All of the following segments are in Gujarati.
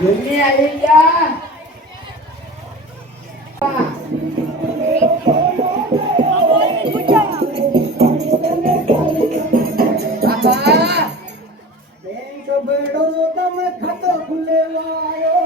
જલ્દી આવી જા. બાબા બેંક બેડો તમે ખાતો ખુલેલો આવ્યો.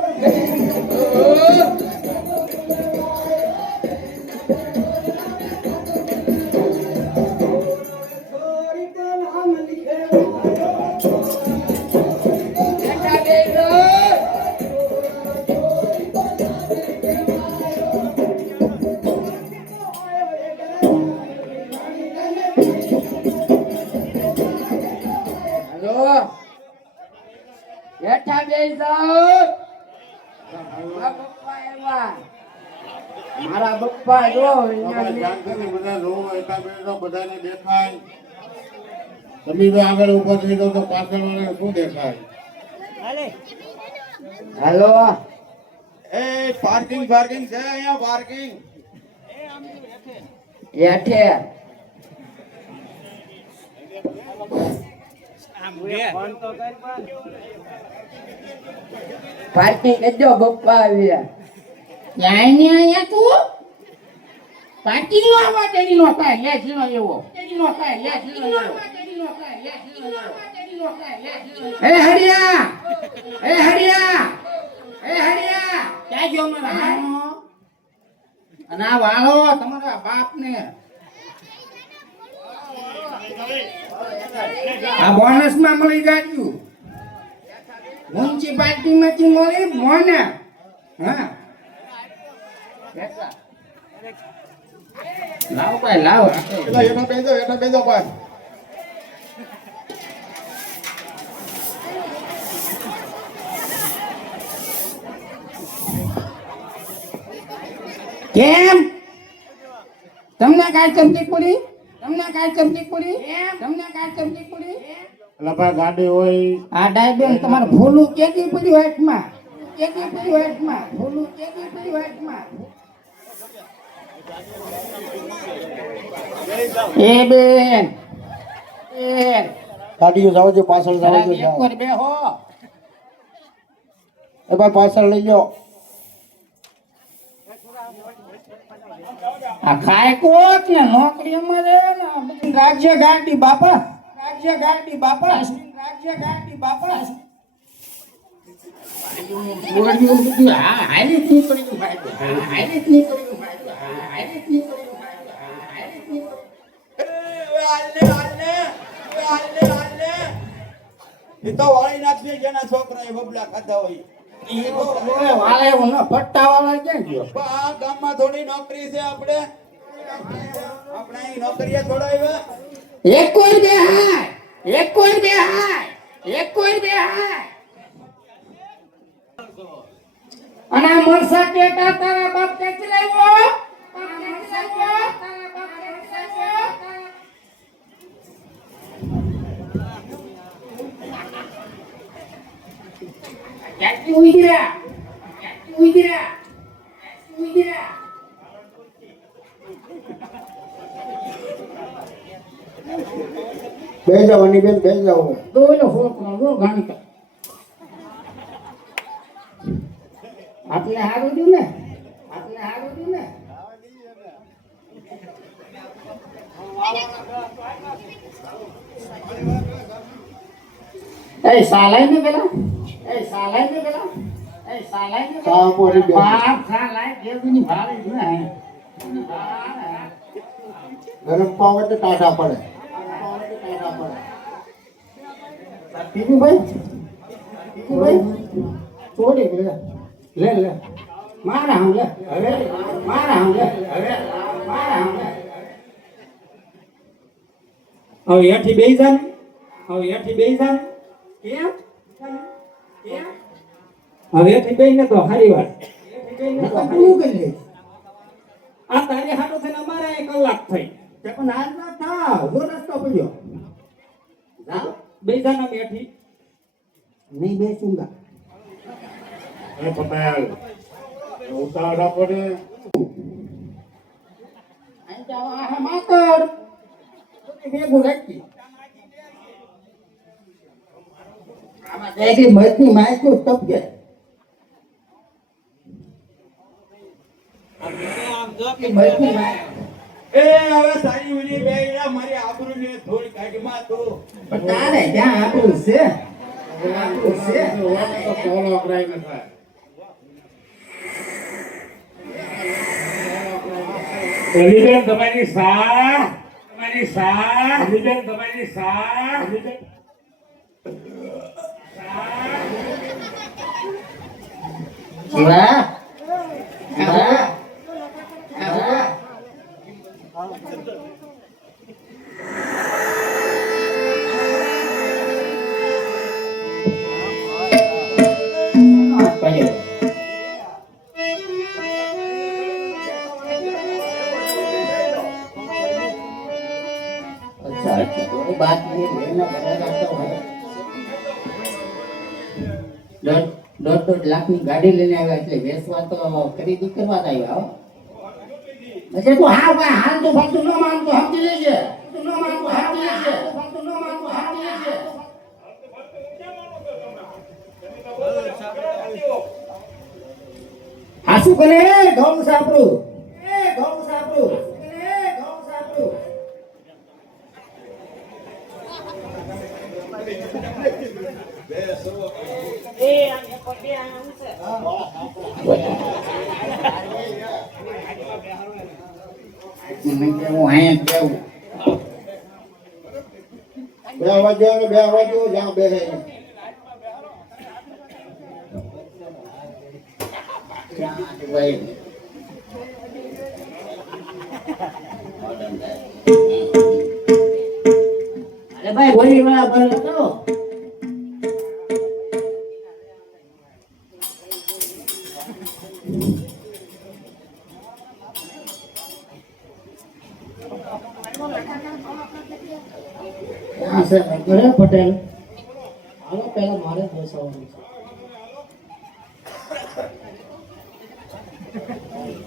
બેઠા બેસી જાઓ. મારા પપ્પા જો બધાને દેખાય. તમે તો આગળ ઉભા થઈ જાવ તો પાછળ વાળા શું દેખાય? હેલો એ પાર્કિંગ પાર્કિંગ છે અહીંયા પાર્કિંગ. હેઠે પાર્કિંગ કરજો. પપ્પા આવ્યા. ક્યાંય ને અહીંયા તું પાર્ટી નો આવા તેડી નો થાય લે જીનો એવો તેડી નો થાય લે જીનો એવો તેડી નો થાય લે જીનો એવો તેડી નો થાય લે જીનો. એ હરિયા એ હરિયા એ હરિયા ક્યાં ગયો મારા હાનો અને આ વાળો તમારા બાપ ને આ બોનસ માં મળી જાયું. મ્યુનિસિપાલિટી માંથી મળી મોને. હા લાવ ભાઈ લાવ. એનો બેજો ભાઈ. કેમ તમને કાઈ કમ્પ્લીટ પડી? તમને કાઈ કમ્પ્લીટ પડી? તમને કાઈ કમ્પ્લીટ પડી? એટલે ભાઈ ગાડી હોય આ ડાયબેન તમારે ભૂલું કેદી પડ્યું હાથમાં? કેદી પડ્યું હાથમાં? ભૂલું કેદી પડ્યું હાથમાં? એ બેન બેન ગાડીઓ જાવ છે પાછળ જાવ છે. એકવાર બેહો. એ ભાઈ પાછળ લઈ લો. આ ખાય કોક ને નોકરી અમારે ને બધી રાજ્ય ગાડી બાપા. રાજ્ય ગાડી બાપા. રાજ્ય ગાડી બાપા. ગોળીઓ બધી હા હાલી જ નહીં પડી ભાઈ. હાલી જ નહીં પડી ભાઈ. હાલી જ નહીં પડી ભાઈ. એ તો વાળી નાખશે જેના છોકરા એ બબલા ખાતા હોય. વાળા એવું ના ફટ્ટા વાળા ક્યાં ગયો? આ ગામમાં થોડી નોકરી છે આપણે અહીં નોકરીએ છોડાવ્યા. એક કોઈ બે હાય. એક કોઈ બે હાય. એક કોઈ બે હાય. અને આ મરસા કેટા તારા બાપ ક્યાંથી લાવ્યો? તારા મરસા તારા બાપ ક્યાંથી લાવ્યો? ક્યાંથી ઉઈરા? ક્યાંથી ઉઈરા? ક્યાંથી ઉઈરા? બે જવાની બેન બે જાવ. દોયલો છોકરો રો ગાણી. આટલે હારું દઉં ને? આટલે હારું દઉં ને? એ સાલાઈ ને પેલા એ સાલાઈ ને પેલા એ સાલાઈ ને સા પોરી બે. બાપ સાલાઈ કેવીની ભારે જ ને. ગરમ પાવ એટલે ટાટા પડે. પીકુભાઈ પીકુભાઈ છોડી લે લે લે મારા હમ લે હવે મારા હમ લે હવે મારા હમ લે. હવે એઠી બેહી જા. હવે એઠી બેહી જા. કેમ કેમ હવે એઠી બેહી ને તો હારી વાત. એઠી બેહી ને તો શું કરી લે? આ તારી હાટો થઈને અમારે 1 કલાક થઈ. તે પણ આજ ના થાવ જો રસ્તો પડ્યો. જાઓ બેસા ના બેઠી નહીં બેસુંગા. એ પટેલ ઉતારા પડે. અહીં જાઓ આ માકડ ભેગું રાખી આમાં કઈ મતની માયકું તપકે એ મરતું ના. એ હવે તારી ઉલી બેડા મારી આબરૂને થોડી કાઢમાં તો પણ તારે ત્યાં આપણું છે. આપણું છે. તો કોલો અકરાઈ ન થાય. એલિબેન તમારી સા એલિબેન તમારી સા શિવા. શિવા. શિવા. પડ્યો. अच्छा अच्छा तो बात ये लेना बनेगा तो है. દોઢ લાખની ગાડી લઈને આવ્યા એટલે વેચવા તો ખરીદી કરવા જ આવ્યા હો. એટલે તું હા ભાઈ હાલ તો ફાલતું ન માનતો સમજી લેજે. તું ન માનતો સમજી લેજે. તું ન માનતો સમજી લેજે. હાસુ કરે ઘઉં સાપરું. ઘઉં સાપરું. ઘઉં સાપરું. હું અહીંયા બેવું. બે અવાજ ને બે અવાજ જ્યાં બે અરે ભાઈ બોલી વાળા બોલ તો હા સર ઘરે પટેલ હાલો પહેલા મારે જ બેસવાનું છે.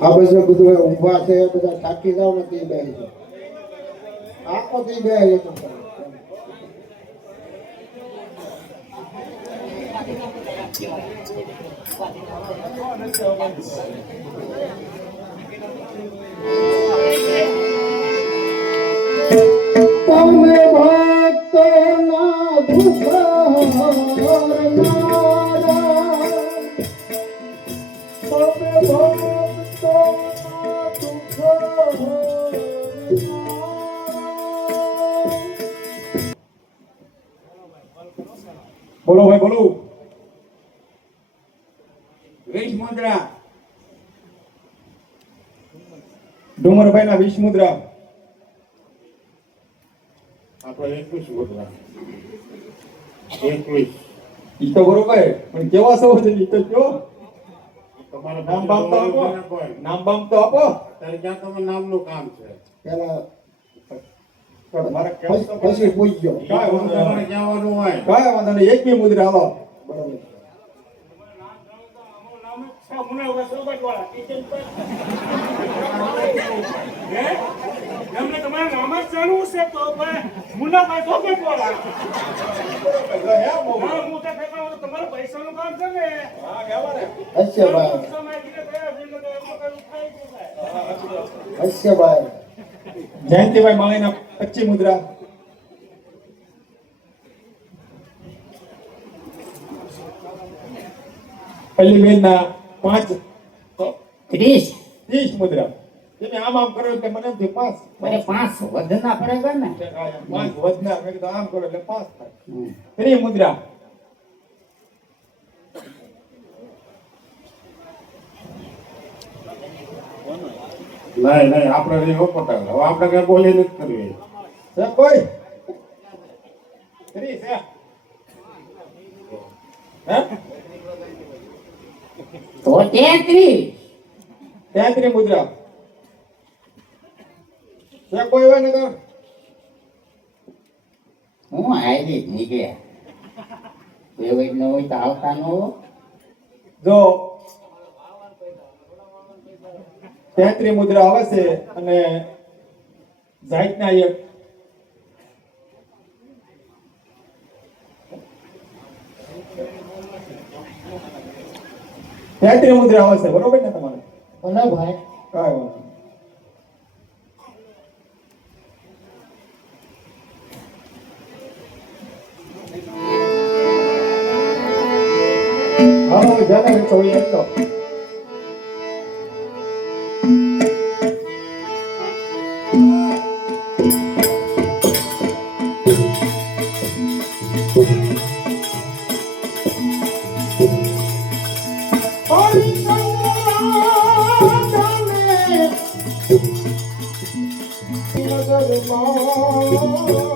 આ બધા બધું ઊભા છે બધા થાકી જાવ ને તે બે છે આખો તે બે તો તમે ભક્તો ના દુઃખ હરનારા તમે ભક્તો ના દુઃખ બોલો ભાઈ બોલો વીસ મુદ્રા ડુમરભાઈ ના 20 મુદ્રા આપણે 21 મુદ્રા 21 ઈ તો બરોબર પણ કેવા સૌ છે ઈ તો કયો તમારા નામ બામ તો આપો નામ બામ તો આપો ત્યારે ક્યાં તમારું નામનું કામ છે પેલા મારે પછી પૂછજો કાંઈ વાંધો નહીં. તમારે કહેવાનું હોય કાંઈ વાંધો નહીં 21 મુદ્રા હાલો બરાબર એમને તમારે નામ જ જાણવું છે તો મુન્નાભાઈ સોગટ વાળા હા હું તો કહેતા હોઉં તમારું પૈસાનું કામ છે ને હસ્યભાઈ સમય ધીરે થયા એટલે તો એમાં કઈ ઉઠાઈ ગયું હસ્યભાઈ જયંતિભાઈ માળીના 25 મુદ્રા પલ્લીબેન ના 5 30 30 મુદ્રા તમે આમ આમ કરો એટલે મને એમથી 5 અરે 5 વધના પડે ને. 5 વધના મેં કીધું આમ કરો એટલે 5 થાય 30 મુદ્રા નહીં નહીં આપણે નહીં હો પટેલ હવે આપણે કઈ બોલી નથી કરવી છે કોઈ 30 છે હે તો 33 33 મુદ્રા છે કોઈ હોય ને તો હું આવી જ નહીં ગયા. બે વૈદ નો હોય તો આવતા નો હોય. જો 33 મુદ્રા આવે છે અને જાતના એક મુદ્રા આવે છે બરોબર ને તમારે ભલે ભાઈ કાંઈ વાંધો નહીં. હા હવે જાને તો એ તો Oh,